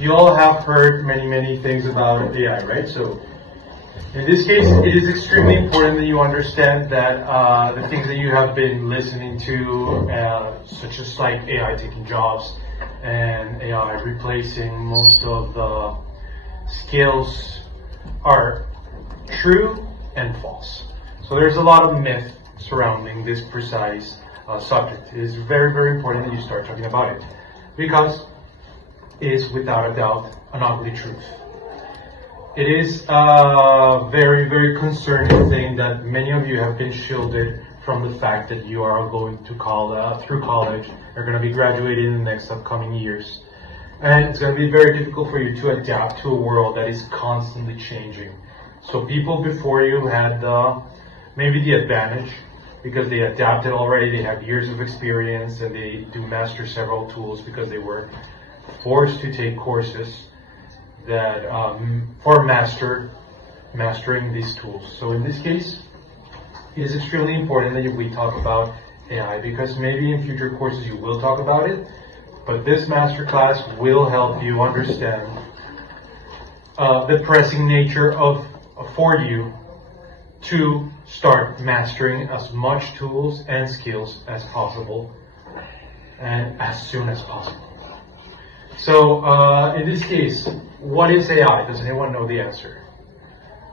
you all have heard many things about AI, right? So in this case, it is extremely important that you understand that the things that you have been listening to, such as like AI taking jobs and AI replacing most of the skills, are true and false. So there's a lot of myth surrounding this precise subject. It is very important that you start talking about it, because it is without a doubt an ugly truth. It is a very concerning thing that many of you have been shielded from the fact that you are going to through college, you're going to be graduating in the next upcoming years. And it's going to be very difficult for you to adapt to a world that is constantly changing. So people before you had maybe the advantage because they adapted already, they have years of experience, and they do master several tools because they were forced to take courses that for mastering these tools. So in this case, it is extremely important that we talk about AI, because maybe in future courses you will talk about it, but this masterclass will help you understand the pressing nature for you to start mastering as much tools and skills as possible and as soon as possible. So in this case, what is AI? Does anyone know the answer?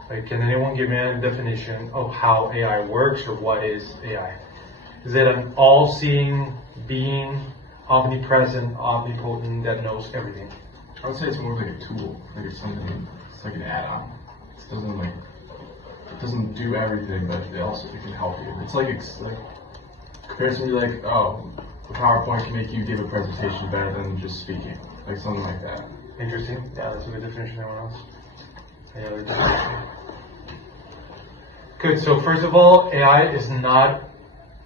Like, can anyone give me a definition of how AI works, or what is AI? Is it an all-seeing being, omnipresent, omnipotent, that knows everything? I would say it's more like a tool. Like it's something. It's like an add-on. It doesn't do everything, but it can help you. It's like comparison to like, oh, the PowerPoint can make you give a presentation better than just speaking, like something like that. Interesting. Yeah, that's a good definition. Anyone else? Any other definition? Good. So first of all, AI is not,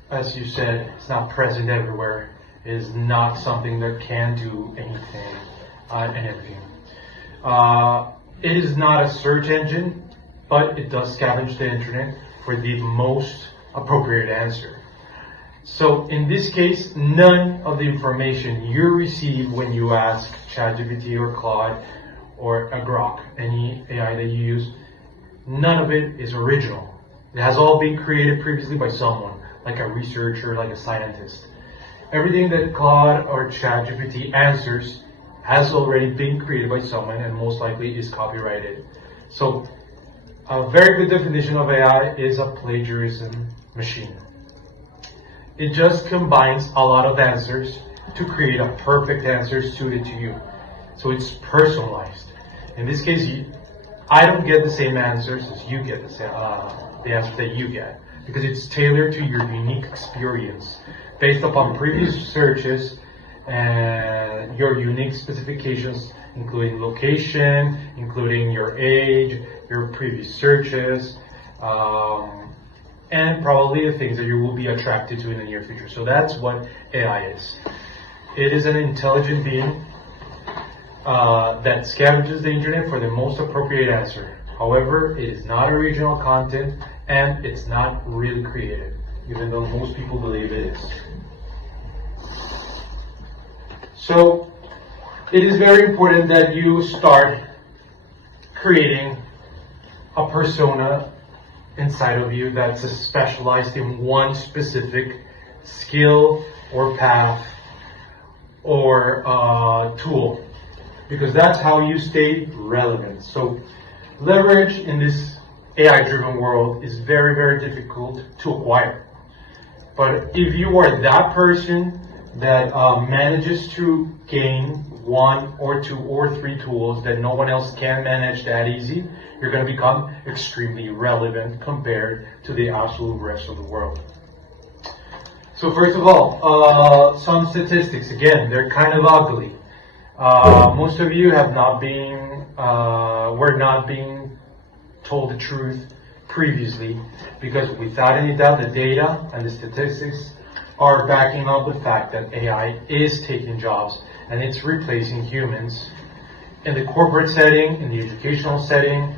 as you said, it's not present everywhere. It is not something that can do anything and everything. It is not a search engine, but it does scavenge the internet for the most appropriate answer. So in this case, none of the information you receive when you ask ChatGPT or Claude or a Grok, any AI that you use, none of it is original. It has all been created previously by someone, like a researcher, like a scientist. Everything that Claude or ChatGPT answers has already been created by someone, and most likely is copyrighted. So a very good definition of AI is a plagiarism machine. It just combines a lot of answers to create a perfect answer suited to you. So it's personalized. In this case, I don't get the same answers as you get, the answer that you get, because it's tailored to your unique experience based upon previous searches and your unique specifications, including location, including your age, your previous searches, and probably the things that you will be attracted to in the near future. So that's what AI is. It is an intelligent being that scavenges the internet for the most appropriate answer. However, it is not original content, and it's not really created, even though most people believe it is. So it is very important that you start creating a persona inside of you that's specialized in one specific skill or path or tool, because that's how you stay relevant. So leverage in this AI-driven world is very difficult to acquire. But if you are that person that manages to gain one or two or three tools that no one else can manage that easy, you're going to become extremely relevant compared to the absolute rest of the world. So first of all, some statistics. Again, they're kind of ugly. Most of you have were not being told the truth previously, because without any doubt, the data and the statistics are backing up the fact that AI is taking jobs and it's replacing humans in the corporate setting, in the educational setting,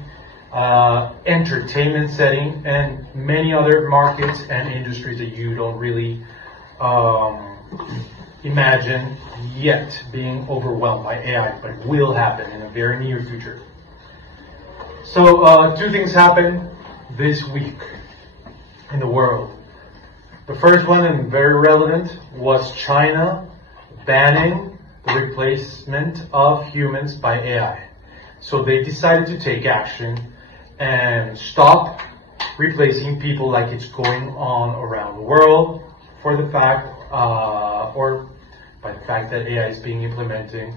entertainment setting, and many other markets and industries that you don't really imagine yet being overwhelmed by AI, but it will happen in a very near future. So two things happened this week in the world. The first one, and very relevant, was China banning the replacement of humans by AI. So they decided to take action and stop replacing people like it's going on around the world for the fact, or by the fact that AI is being implemented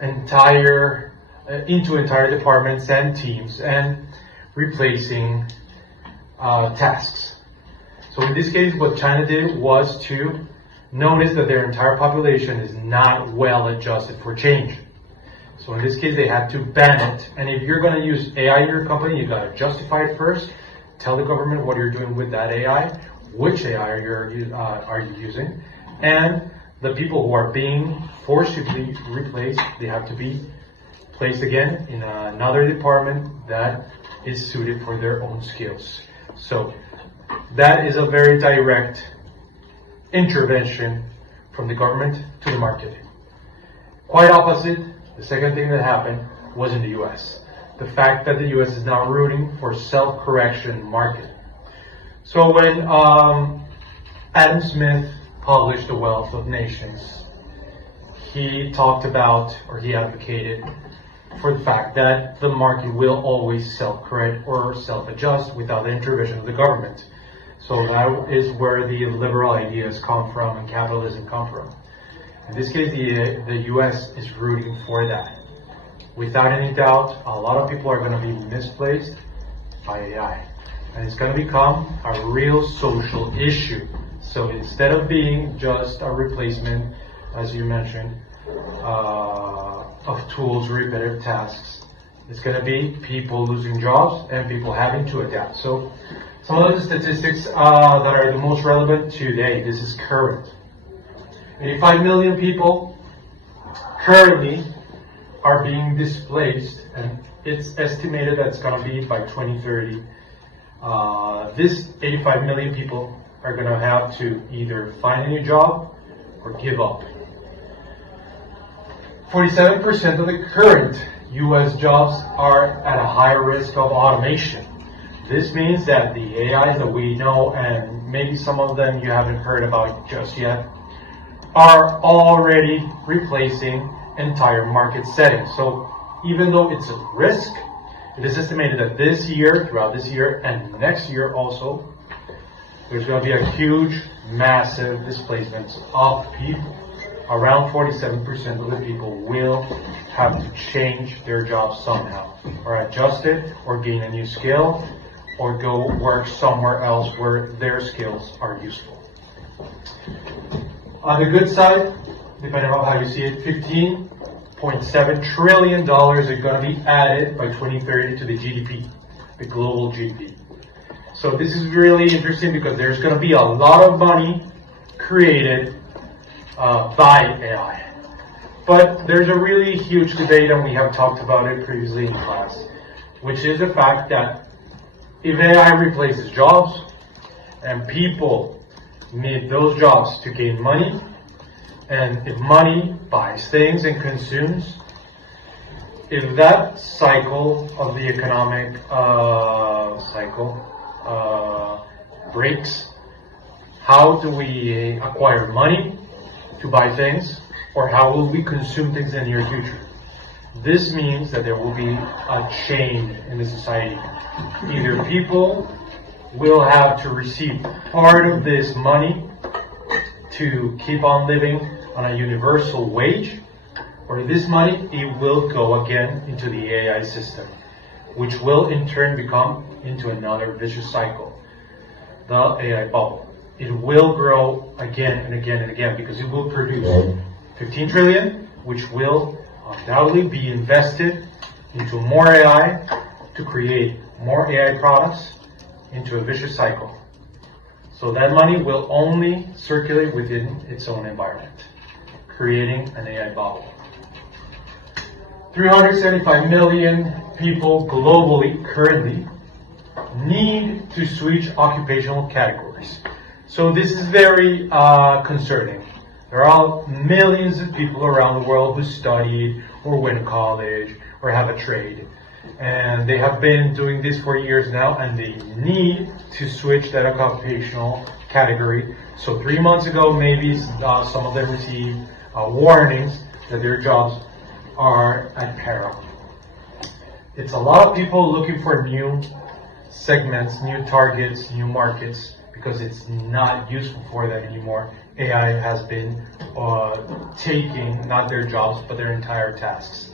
into entire departments and teams and replacing tasks. So in this case, what China did was to notice that their entire population is not well adjusted for change. So in this case, they had to ban it. And if you're going to use AI in your company, you got to justify it first. Tell the government what you're doing with that AI, which AI are you using, and the people who are being forced to be replaced, they have to be placed again in another department that is suited for their own skills. So that is a very direct intervention from the government to the market. Quite opposite, the second thing that happened was in the US. The fact that the US is now rooting for self-correction market. So when Adam Smith published The Wealth of Nations, he talked about, or he advocated for the fact that the market will always self-correct or self-adjust without the intervention of the government. So that is where the liberal ideas come from and capitalism come from. In this case, the US is rooting for that. Without any doubt, a lot of people are going to be misplaced by AI. And it's going to become a real social issue. So instead of being just a replacement, as you mentioned, of tools, repetitive tasks, it's going to be people losing jobs and people having to adapt. So some of the statistics that are the most relevant today, this is current. 85 million people currently are being displaced, and it's estimated that it's going to be by 2030. This 85 million people are going to have to either find a new job or give up. 47% of the current U.S. jobs are at a high risk of automation. This means that the AIs that we know, and maybe some of them you haven't heard about just yet, are already replacing entire market settings. So even though it's a risk, it is estimated that this year, throughout this year, and next year also, there's going to be a huge, massive displacement of people. Around 47% of the people will have to change their jobs somehow, or adjust it, or gain a new skill, or go work somewhere else where their skills are useful. On the good side, depending on how you see it, $15.7 trillion are going to be added by 2030 to the GDP, the global GDP. So this is really interesting because there's going to be a lot of money created by AI. But there's a really huge debate, and we have talked about it previously in class, which is the fact that if AI replaces jobs and people need those jobs to gain money, and if money buys things and consumes, if that cycle of the economic cycle breaks, how do we acquire money to buy things, or how will we consume things in the near future? This means that there will be a change in the society. Either people will have to receive part of this money to keep on living on a universal wage, or this money, it will go again into the AI system, which will in turn become into another vicious cycle, the AI bubble. It will grow again and again and again because it will produce 15 trillion, which will undoubtedly be invested into more AI to create more AI products into a vicious cycle. So that money will only circulate within its own environment, creating an AI bubble. 375 million people globally currently need to switch occupational categories. So this is very concerning. There are millions of people around the world who studied or went to college or have a trade. And they have been doing this for years now, and they need to switch that occupational category. So 3 months ago, maybe some of them received warnings that their jobs are at peril. It's a lot of people looking for new segments, new targets, new markets, because it's not useful for them anymore. AI has been taking not their jobs, but their entire tasks.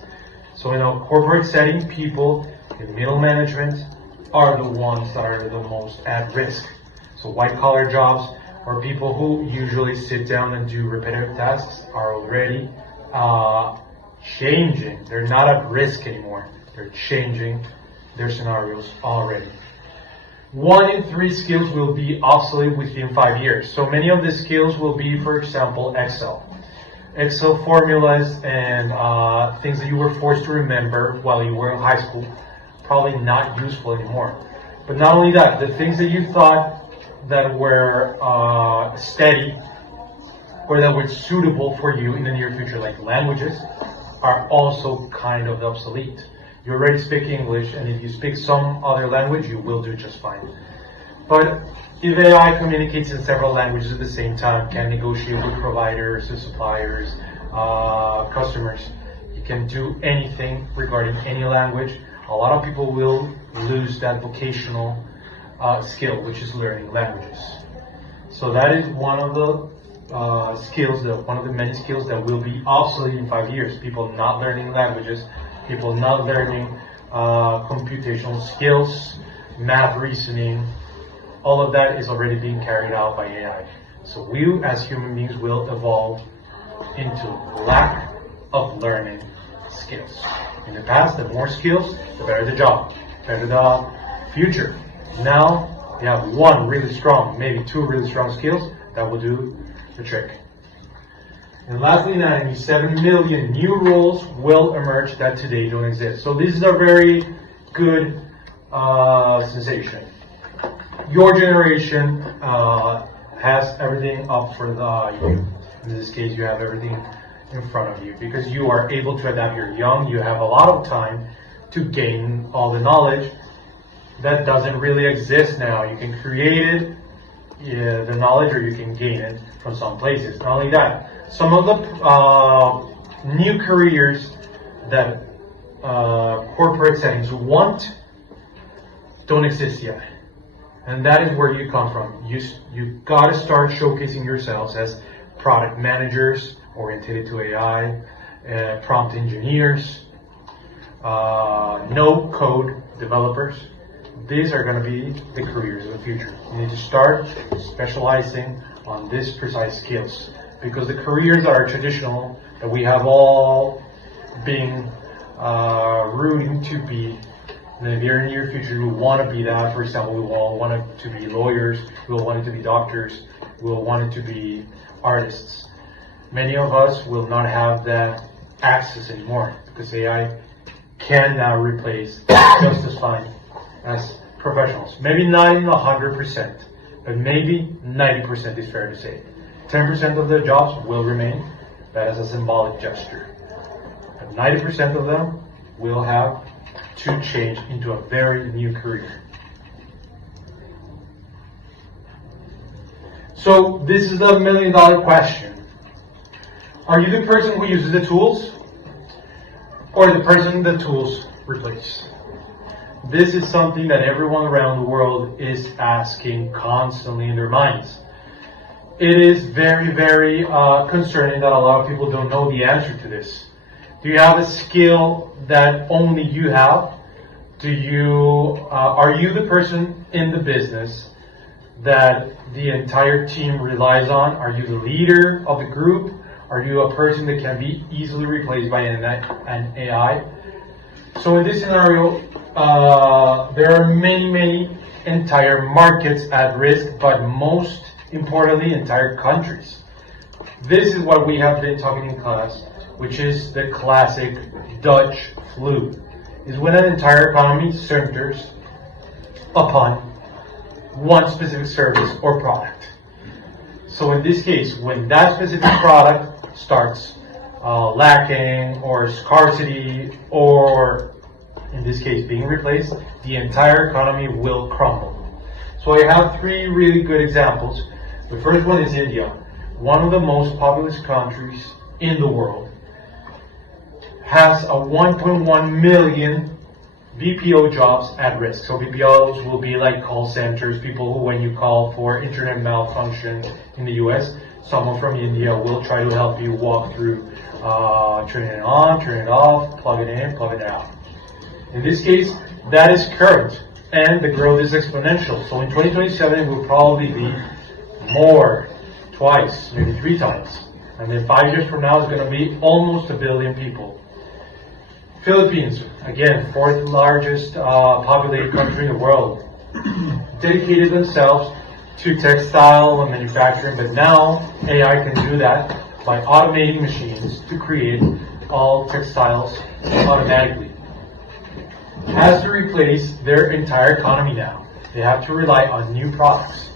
So in a corporate setting, people in middle management are the ones that are the most at risk. So white collar jobs, or people who usually sit down and do repetitive tasks, are already changing. They're not at risk anymore. They're changing their scenarios already. 1 in 3 skills will be obsolete within 5 years. So many of the skills will be, for example, Excel formulas and things that you were forced to remember while you were in high school, probably not useful anymore. But not only that, the things that you thought that were steady or that were suitable for you in the near future, like languages, are also kind of obsolete. You already speak English, and if you speak some other language, you will do just fine. But if AI communicates in several languages at the same time, can negotiate with providers, suppliers, customers, you can do anything regarding any language, a lot of people will lose that vocational skill, which is learning languages. So that is one of the skills, one of the many skills that will be obsolete in 5 years. People not learning languages, people not learning computational skills, math, reasoning. All of that is already being carried out by AI. So we as human beings will evolve into lack of learning skills. In the past, the more skills, the better the job, better the future. Now, you have 1 really strong, maybe 2 really strong skills that will do the trick. And lastly, 97 million new roles will emerge that today don't exist. So this is a very good sensation. Your generation has everything up for you. In this case, you have everything in front of you because you are able to adapt. You're young, you have a lot of time to gain all the knowledge that doesn't really exist now. You can create it, the knowledge, or you can gain it from some places. Not only that, some of the new careers that corporate settings want don't exist yet. And that is where you come from. You got to start showcasing yourselves as product managers, oriented to AI, prompt engineers, no-code developers. These are going to be the careers of the future. You need to start specializing on these precise skills because the careers that are traditional, that we have all been rooting to be, in the very near future, we want to be that. For example, we all want it to be lawyers, we all want it to be doctors, we all want it to be artists. Many of us will not have that access anymore because AI can now replace just as fine as professionals. Maybe not in 100%, but maybe 90% is fair to say. 10% of the jobs will remain. That is a symbolic gesture. But 90% of them will have to change into a very new career. So this is the $1 million question. Are you the person who uses the tools or the person the tools replace? This is something that everyone around the world is asking constantly in their minds. It is very, very concerning that a lot of people don't know the answer to this. Do you have a skill that only you have? Are you the person in the business that the entire team relies on? Are you the leader of the group? Are you a person that can be easily replaced by an AI? So in this scenario, there are many entire markets at risk, but most importantly, entire countries. This is what we have been talking in class, which is the classic Dutch flu. Is when an entire economy centers upon one specific service or product. So in this case, when that specific product starts lacking or scarcity, or in this case being replaced, the entire economy will crumble. So I have three really good examples. The first one is India, one of the most populous countries in the world, has a 1.1 million BPO jobs at risk. So BPOs will be like call centers, people who, when you call for internet malfunction in the US, someone from India will try to help you walk through turn it on, turn it off, plug it in, plug it out. In this case, that is current, and the growth is exponential. So in 2027, it will probably be more, twice, maybe 3 times. And then 5 years from now, it's going to be almost 1 billion people. Philippines, again, 4th largest populated country in the world, dedicated themselves to textile and manufacturing, but now AI can do that by automating machines to create all textiles automatically. Has to replace their entire economy now. They have to rely on new products.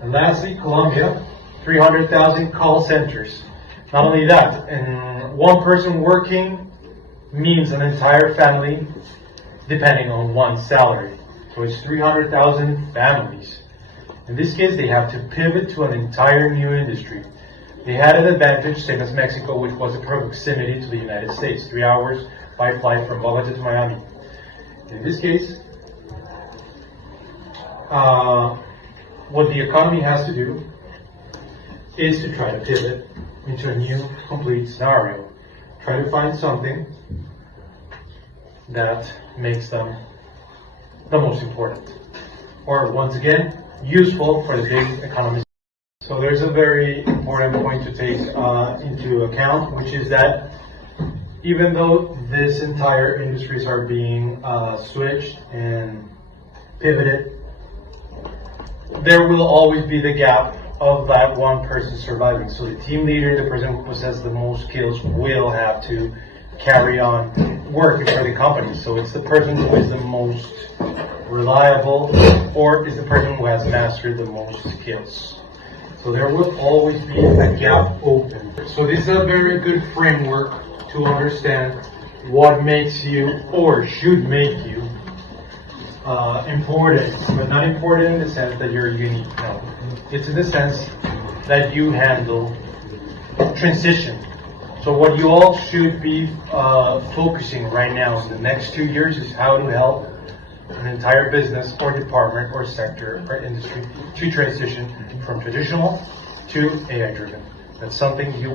And lastly, Colombia, 300,000 call centers. Not only that, and one person working means an entire family depending on one salary. So it's 300,000 families. In this case, they have to pivot to an entire new industry. They had an advantage, same as Mexico, which was a proximity to the United States, 3 hours by flight from Bogota to Miami. In this case, what the economy has to do is to try to pivot into a new, complete scenario. Try to find something that makes them the most important. Or, once again, useful for the big economy. So there's a very important point to take into account, which is that even though this entire industries are being switched and pivoted, there will always be the gap of that one person surviving. So the team leader, the person who possesses the most skills, will have to carry on working for the company. So it's the person who is the most reliable, or is the person who has mastered the most skills. So there will always be a gap open. So this is a very good framework to understand what makes you, or should make you, important, but not important in the sense that you're unique. No, it's in the sense that you handle transition. So what you all should be focusing right now in the next 2 years is how to help an entire business or department or sector or industry to transition from traditional to AI driven. That's something you